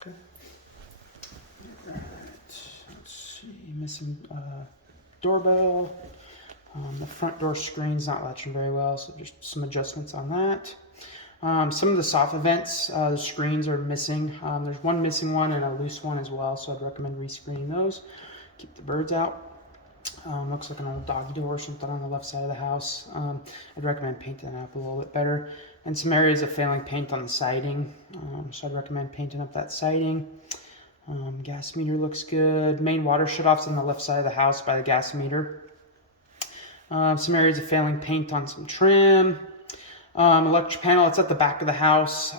Okay. Alright, let's see, missing doorbell. The front door screen's not latching very well, so just some adjustments on that. Some of the soffit vents, the screens are missing. There's one missing one and a loose one as well, so I'd recommend rescreening those. Keep the birds out. Looks like an old doggy door or something on the left side of the house. I'd recommend painting that up a little bit better. And some areas of failing paint on the siding, so I'd recommend painting up that siding. Gas meter looks good. Main water shutoff's on the left side of the house by the gas meter. Some areas of failing paint on some trim. Electric panel, it's at the back of the house.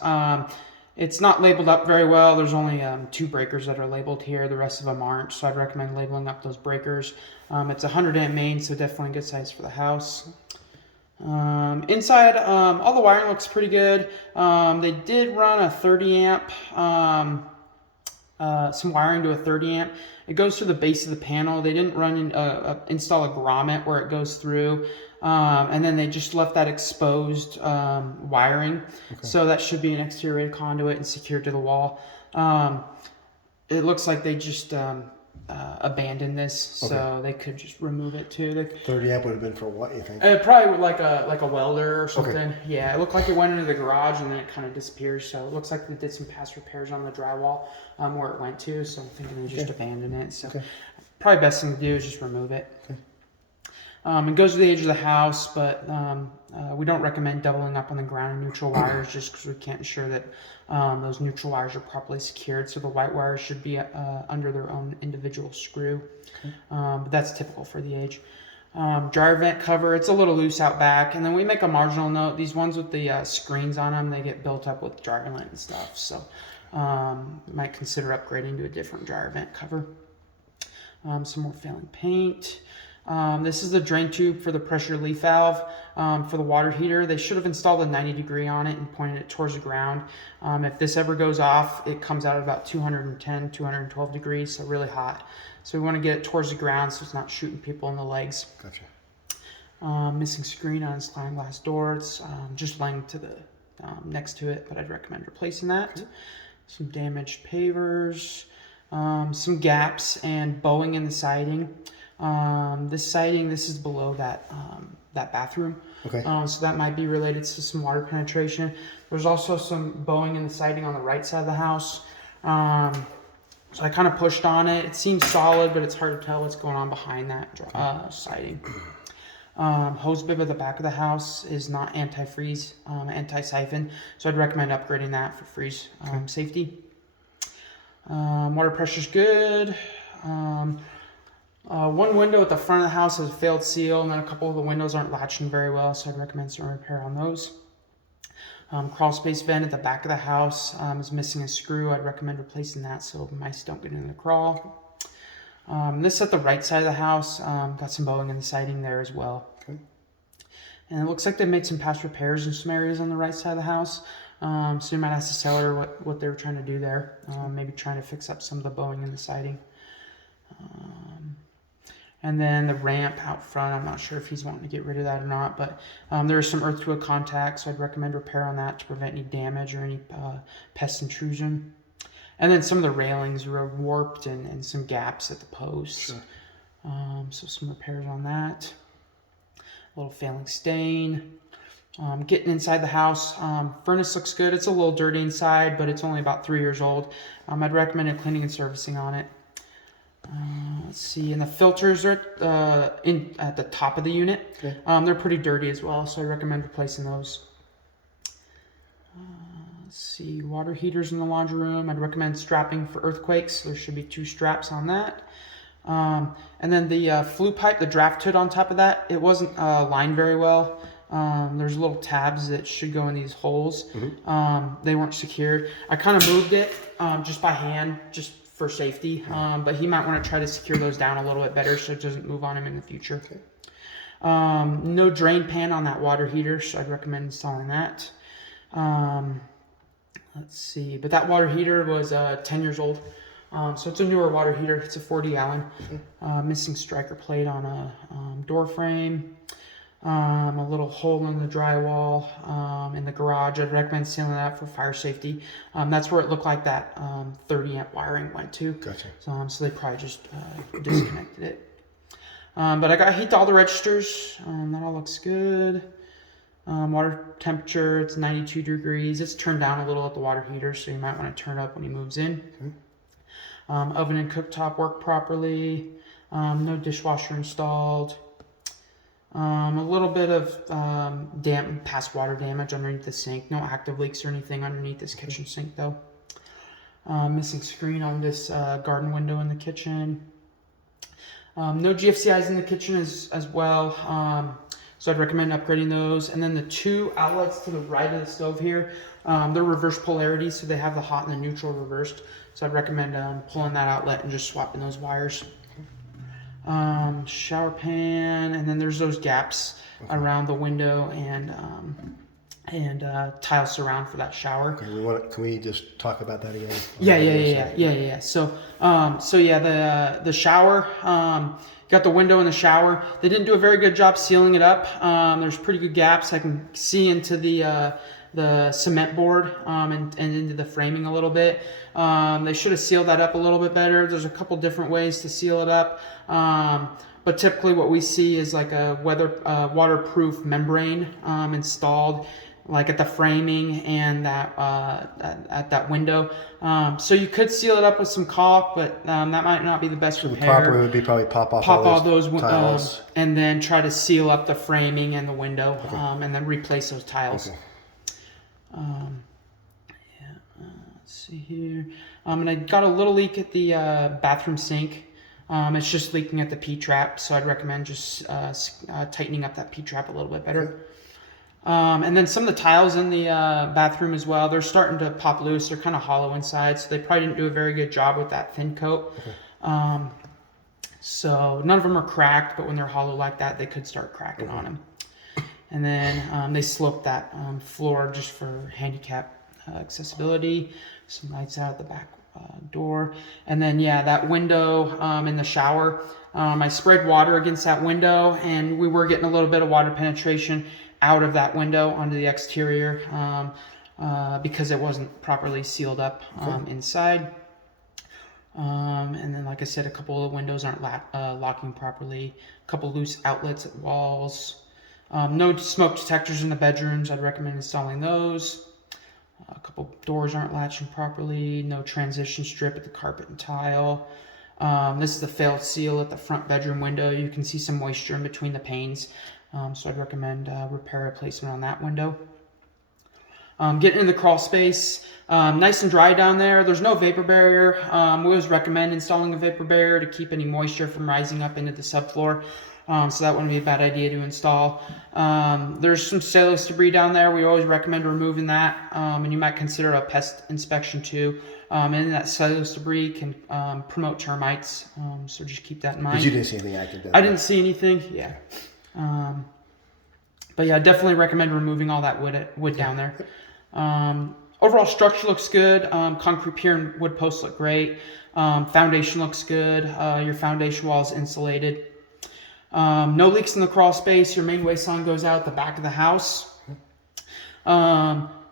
It's not labeled up very well. There's only 2 breakers that are labeled here. The rest of them aren't, so I'd recommend labeling up those breakers. It's a 100 amp main, so definitely a good size for the house. Inside, all the wiring looks pretty good. They did run a 30 amp, some wiring to a 30 amp. It goes to the base of the panel. They didn't install a grommet where it goes through. And then they just left that exposed wiring. Okay. So that should be an exterior conduit and secured to the wall. It looks like they just abandoned this, so they could just remove it too. 30 amp would have been for what, you think? Probably like a welder or something. Okay. Yeah, it looked like it went into the garage and then it kind of disappears. So it looks like they did some past repairs on the drywall where it went to. So I'm thinking they just abandoned it. So probably best thing to do is just remove it. Okay. It goes to the edge of the house, but we don't recommend doubling up on the ground and neutral wires just because we can't ensure that those neutral wires are properly secured. So the white wires should be under their own individual screw. Okay. But that's typical for the age. Dryer vent cover, it's a little loose out back. And then we make a marginal note. These ones with the screens on them, they get built up with dryer lint and stuff. So might consider upgrading to a different dryer vent cover. Some more failing paint. This is the drain tube for the pressure relief valve for the water heater. They should have installed a 90-degree on it and pointed it towards the ground. If this ever goes off, it comes out at about 210, 212 degrees, so really hot. So we want to get it towards the ground so it's not shooting people in the legs. Gotcha. Missing screen on sliding glass door. It's just laying to the next to it, but I'd recommend replacing that. Okay. Some damaged pavers, some gaps and bowing in the siding. This siding, this is below that bathroom. Okay. So that might be related to some water penetration. There's also some bowing in the siding on the right side of the house. So I kind of pushed on it. It seems solid, but it's hard to tell what's going on behind that siding. Hose bib at the back of the house is not anti-freeze, anti-siphon. So I'd recommend upgrading that for freeze safety. Water pressure's good. One window at the front of the house has a failed seal, and then a couple of the windows aren't latching very well, so I'd recommend some repair on those. Crawl space vent at the back of the house is missing a screw. I'd recommend replacing that so mice don't get in the crawl. This at the right side of the house, got some bowing in the siding there as well. Okay. And it looks like they made some past repairs in some areas on the right side of the house. So you might ask the seller what they were trying to do there. Maybe trying to fix up some of the bowing in the siding. And then the ramp out front, I'm not sure if he's wanting to get rid of that or not, but there is some earth to a contact, so I'd recommend repair on that to prevent any damage or any pest intrusion. And then some of the railings were warped and some gaps at the posts. Sure. So some repairs on that. A little failing stain. Getting inside the house, furnace looks good. It's a little dirty inside, but it's only about 3 years old. I'd recommend cleaning and servicing on it. Let's see, and the filters are at the top of the unit. Okay. They're pretty dirty as well, so I recommend replacing those. Let's see, water heaters in the laundry room. I'd recommend strapping for earthquakes. There should be 2 straps on that. And then the flue pipe, the draft hood on top of that, it wasn't lined very well. There's little tabs that should go in these holes. Mm-hmm. They weren't secured. I kind of moved it just by hand, just for safety, but he might want to try to secure those down a little bit better so it doesn't move on him in the future. Okay. No drain pan on that water heater, so I'd recommend installing that. Let's see, but that water heater was 10 years old, so it's a newer water heater. It's a 40 gallon. Okay. Missing striker plate on a door frame. A little hole in the drywall in the garage. I'd recommend sealing that for fire safety. That's where it looked like that 30 amp wiring went to. Gotcha. So they probably just disconnected it. But I got heat to all the registers. That all looks good. Water temperature, it's 92 degrees. It's turned down a little at the water heater, so you might want to turn it up when he moves in. Oven and cooktop work properly. No dishwasher installed. A little bit of past water damage underneath the sink. No active leaks or anything underneath this kitchen sink though. Missing screen on this garden window in the kitchen. No GFCIs in the kitchen as well. So I'd recommend upgrading those. And then the 2 outlets to the right of the stove here, they're reverse polarity, so they have the hot and the neutral reversed. So I'd recommend pulling that outlet and just swapping those wires. Shower pan, and then there's those gaps around the window and tile surround for that shower. Okay, can we just talk about that again? Yeah. So the shower, got the window in the shower. They didn't do a very good job sealing it up. There's pretty good gaps. I can see into the cement board and into the framing a little bit. They should have sealed that up a little bit better. There's a couple different ways to seal it up. But typically what we see is like a waterproof membrane installed like at the framing and at that window. So you could seal it up with some caulk, but that might not be the best repair. The proper way would be probably pop off all those tiles. And then try to seal up the framing and the window, and then replace those tiles. Okay. Let's see here. And I got a little leak at the bathroom sink. It's just leaking at the P-trap, so I'd recommend just tightening up that P-trap a little bit better. And then some of the tiles in the bathroom as well, they're starting to pop loose. They're kind of hollow inside, so they probably didn't do a very good job with that thin coat. So none of them are cracked, but when they're hollow like that, they could start cracking on them. And then they sloped that floor just for handicap accessibility. Some lights out the back door. And then, that window in the shower, I sprayed water against that window, and we were getting a little bit of water penetration out of that window onto the exterior because it wasn't properly sealed up inside. And then, like I said, a couple of windows aren't locking properly. A couple loose outlets at walls. No smoke detectors in the bedrooms. I'd recommend installing those. A couple doors aren't latching properly. No transition strip at the carpet and tile. This is the failed seal at the front bedroom window. You can see some moisture in between the panes. So I'd recommend repair replacement on that window. Getting in the crawl space, nice and dry down there. There's no vapor barrier. We always recommend installing a vapor barrier to keep any moisture from rising up into the subfloor. So that wouldn't be a bad idea to install. There's some cellulose debris down there. We always recommend removing that. And you might consider a pest inspection too. And that cellulose debris can promote termites. So just keep that in mind. But you didn't see anything active down there? I didn't see anything, yeah. But yeah, I definitely recommend removing all that wood down there. Overall structure looks good. Concrete pier and wood posts look great. Foundation looks good. Your foundation wall is insulated. No leaks in the crawl space. Your main waste line goes out the back of the house.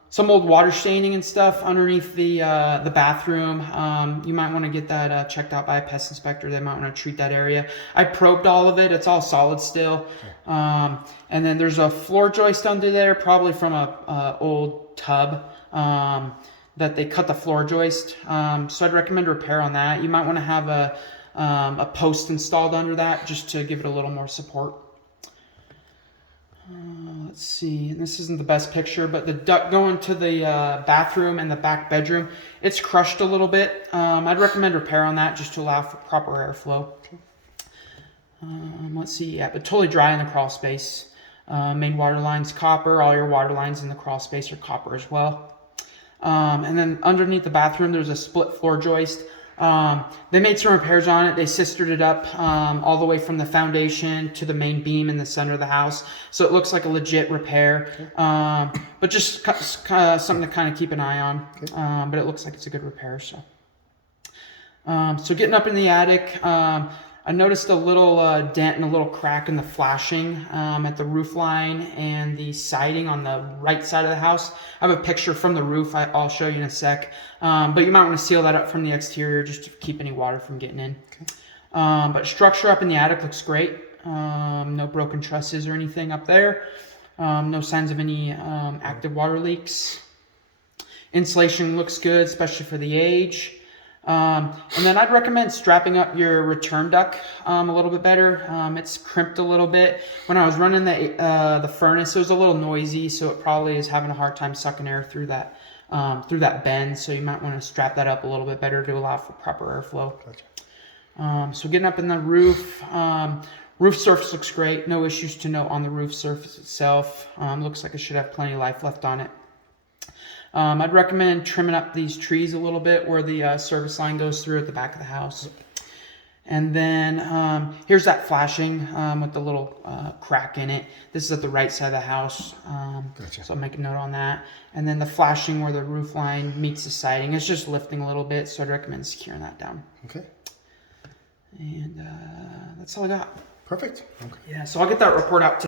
Some old water staining and stuff underneath the bathroom. You might want to get that checked out by a pest inspector. They might want to treat that area. I probed all of it. It's all solid still. And then there's a floor joist under there, probably from a old tub that they cut the floor joist. So I'd recommend repair on that. You might want to have a post installed under that just to give it a little more support. Let's see, and this isn't the best picture, but the duct going to the bathroom and the back bedroom, it's crushed a little bit. I'd recommend repair on that just to allow for proper airflow. Let's see, but totally dry in the crawl space. Main water line's copper. All your water lines in the crawl space are copper as well. And then underneath the bathroom, there's a split floor joist. They made some repairs on it. They sistered it up all the way from the foundation to the main beam in the center of the house. So it looks like a legit repair, but just something to kind of keep an eye on. But it looks like it's a good repair. So getting up in the attic, I noticed a little dent and a little crack in the flashing at the roof line and the siding on the right side of the house. I have a picture from the roof I'll show you in a sec. But you might want to seal that up from the exterior just to keep any water from getting in. Okay. But structure up in the attic looks great. No broken trusses or anything up there. No signs of any active water leaks. Insulation looks good, especially for the age. And then I'd recommend strapping up your return duct a little bit better. It's crimped a little bit. When I was running the furnace, it was a little noisy, so it probably is having a hard time sucking air through that bend. So you might want to strap that up a little bit better to allow for proper airflow. Gotcha. So getting up in the roof. Roof surface looks great. No issues to note on the roof surface itself. Looks like it should have plenty of life left on it. I'd recommend trimming up these trees a little bit where the service line goes through at the back of the house. And then here's that flashing with the little crack in it. This is at the right side of the house. Gotcha. So I'll make a note on that. And then the flashing where the roof line meets the siding. It's just lifting a little bit, so I'd recommend securing that down. Okay. And that's all I got. Perfect. Okay. Yeah, so I'll get that report out